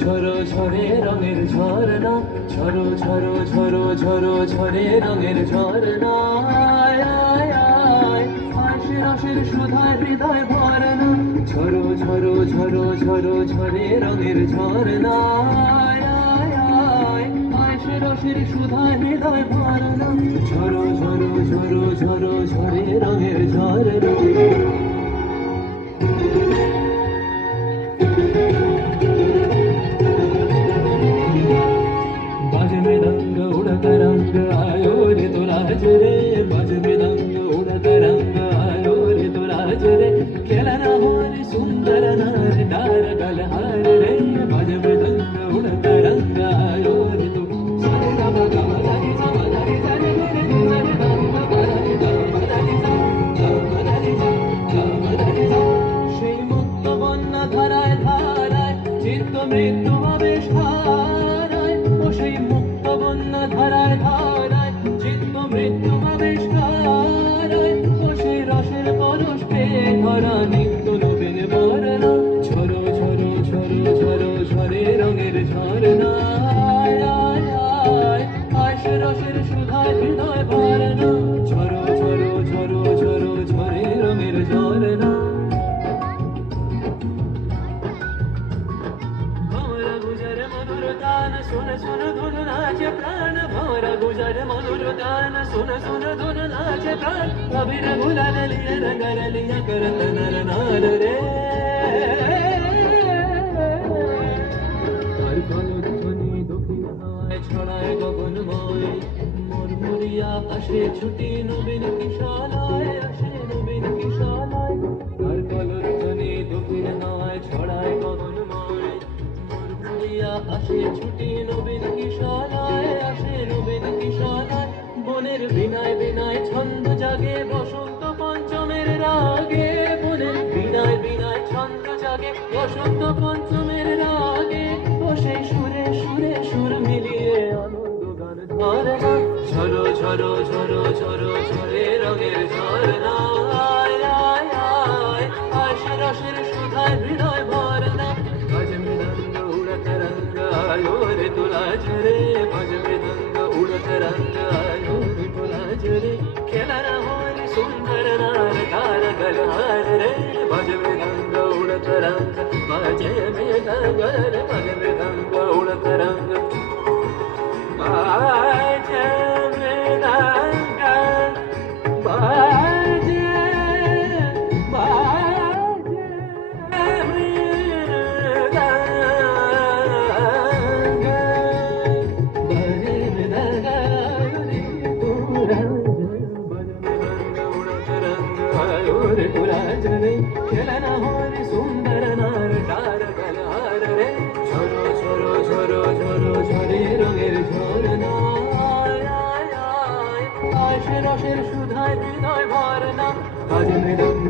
ঝরো ঝরে রঙের ঝরনা, ঝরো ঝরো ঝরো ঝরো ঝরে রঙের ঝরনা। আয় আয় আয় আশে রসের সুধায় হৃদয় ভরনা, ঝরো ঝরো ঝরো ঝরো ঝরে রঙের ঝরনা। আয় আয় আয় আশে রসের সুধায় হৃদয় ভরনা, ঝরো ঝরো ঝরো ঝরো ঝরে রঙের ঝরনা। मृदंग उड़त रंग आयो रे तो राज रे, बज मृदंग उड़त रंग आयो रे तो राज रे। खेलना हो रे सुंदर नार डार गलहार रे, बज मृदंग उड़त रंग आयो रे तो सारे गम गम धनि सम धनि धनि रे धनि गम धनि गम धनि सा गम धनि सा गम धनि सा। সেই মুক্ত বন্যা ধারায় ধারায় চিত্ত মৃত্যু আবেশ হারায়, ও সেই মুক্ত বন্যা ধারায় ধারায় চিত্ত মৃত্যু আবেশ হারায়, ও সেই রসের পরশ পেয়ে ধরা নিত্য নবীন বরণা, ঝরো ঝরো ঝরো ঝরো ঝরে রঙের ঝরনা। আয় আয় আয় আশ রসের সুধায় হৃদয় ভরনা, ঝরো ঝরো ঝরো ঝরো ঝরে রঙের ঝরনা। भंवरा गुजर मधुर गान सुन सुन धुन नाचे प्राण, भंवरा गुजर मधुर गान सुन सुन धुन नाचे प्राण। अबीर गुलाल लिए रंगर लिया करत नर नार रे, तार कलर ध्वनि दक्षिण हाय ছড়ায় গগনময়। মুরমুরিয়া আকাশে ছুটি নবীন কিশালায়, আসে নবীন কিশালায়। তার কলর ধ্বনি দক্ষিণ হাওয়ায় ছড়ায় গগনময়। মুরমুরিয়া আসে ছুটি নবীন কিশালায়, আসে নবীন কিশালায়। বনের বিনায় বিনায় ছন্দ জাগে বসন্ত পঞ্চমের রাগে, বনের বিনায় বিনায় ছন্দ জাগে বসন্ত পঞ্চমের রাগে। ও সেই সুরে সুরে সুর মিলিয়ে আনন্দ গান ঝরনা, ঝরো ঝরো ঝরো ঝরো ঝরে রঙের ঝরনা। আয় আয় আয় আশ রসের সুধায় হৃদয় ভরনা, भज मृदंग उड़त रंग आयो रे तो राज रे, भज मृदंग उड़त रंग आयो रे तो राज रे। खेलना हो रे सुंदर नार डार गलहार रे, भज मृदंग उड़त रंग बाजे मृदंग रे, भज मृदंग उड़त रंग बाजे मृदंग बाजे बाजे खेलना हो रे सुंदर नार डार गलहार रे, झरो झरो झरो झरो झरे রঙের ঝরনা। আয় আয় আয় আশ রসের সুধায় হৃদয় ভরনা, ভজ মৃদঙ্গ